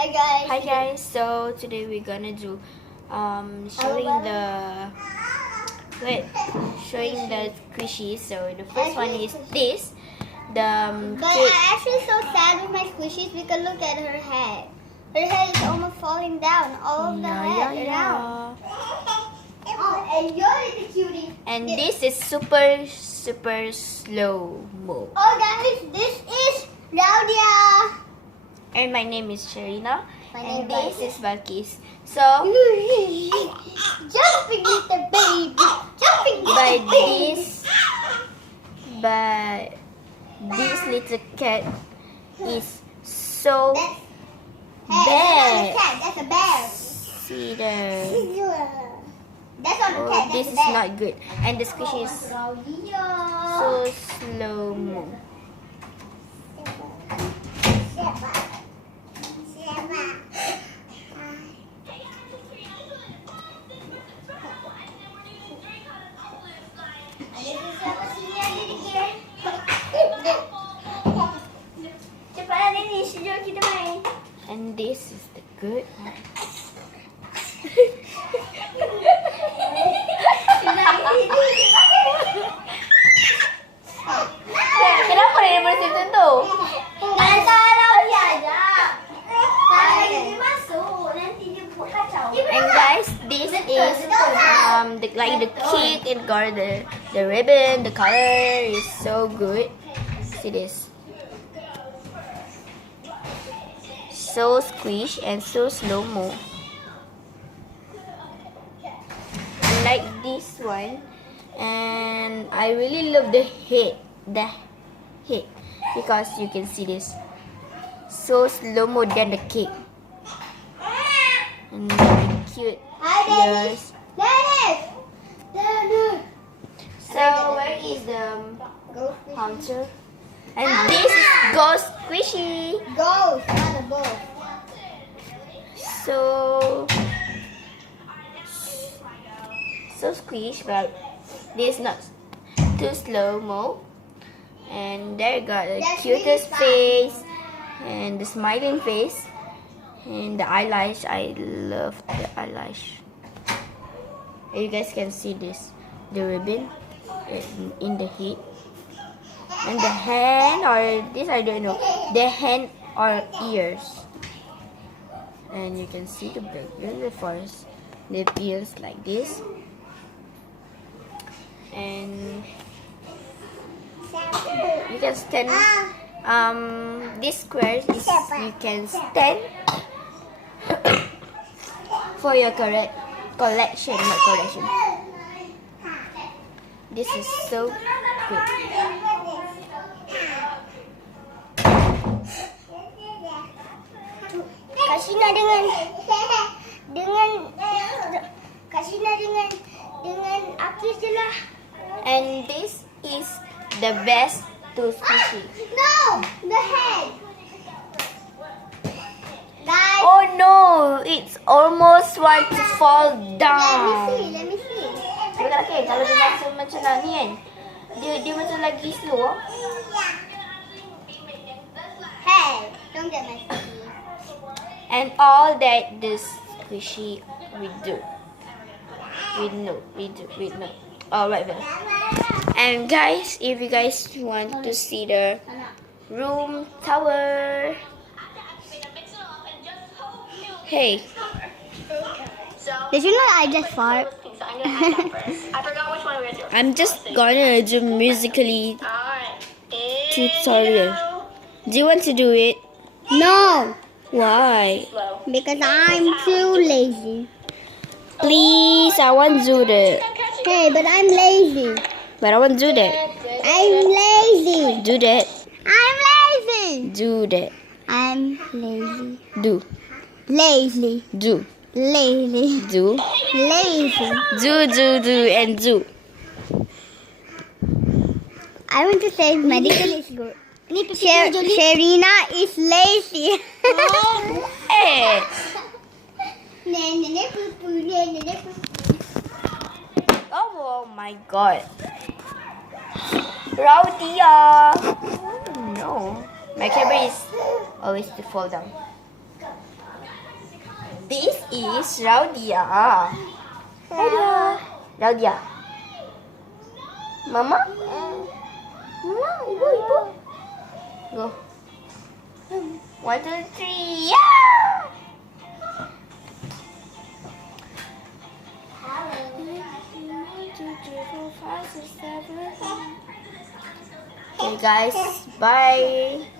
Hi guys. Hi guys, so today we're gonna do showing the squishies. So the first one is this. The But cake. I'm actually so sad with my squishies because look at her head. Her head is almost falling down. All of the head around. Oh, and you're the cutie. And this is super slow mo. Oh guys, this is Claudia. And my name is Sharina. My And name this is Balkis. So jumping with the baby. Jumping with by the baby. this little cat is so Hey, bad. that's not a cat. That's a bear. See there. That's not a cat. Oh, this That's is a bear. not good. And the squishy is so slow mo. And this is the good one. Kenapa dia bersih tu? And guys, this is the cake and got the ribbon. The color is so good. See this. So squish and so slow mo. Like this one, and I really love the head, because you can see this so slow mo than the cake, and very cute ears. So where is the hunter? And this is Ghost Squishy. Ghost, not a ghost. So squish, but this is not too slow mo. And there got the cutest face and the smiling face and the eyelash. I love the eyelash. You guys can see this, the ribbon in the head. And the hand, or this I don't know, the hand or ears. And you can see the back, the forest, the ears like this. And you can stand, this square is, you can stand for your collection, not collection. This is so good. Kasina dengan Akis je lah. And this is the best to squishy. No, the head. Guys, Oh no, it's almost want to fall down. let me see. Cuba okay, kalau dia macam ni kan, dia macam lagi slow. Hey, don't get my squishy. And all that the squishy we do. We know. Alright then. And guys, if you guys want to see the room tower, hey, Did you know I just fart? I'm just gonna do musically tutorial. Do you want to do it? No, Why? because I'm too lazy. Please, I want to do that. Hey, but I'm lazy. But I want to do that. I'm lazy. Do that. I'm lazy. Do that. I'm lazy. Do. Lazy. Do. Lazy. Do. Lazy. Do, and do. I want to say medical is good. Sharina is lazy. Hey! Oh my god. Rowdia! Oh no. My camera is always to fall down. is Raudia. Raudia. Mama? Mama, ibu. Go. 1, 2, 3. Yeah! Okay guys, bye.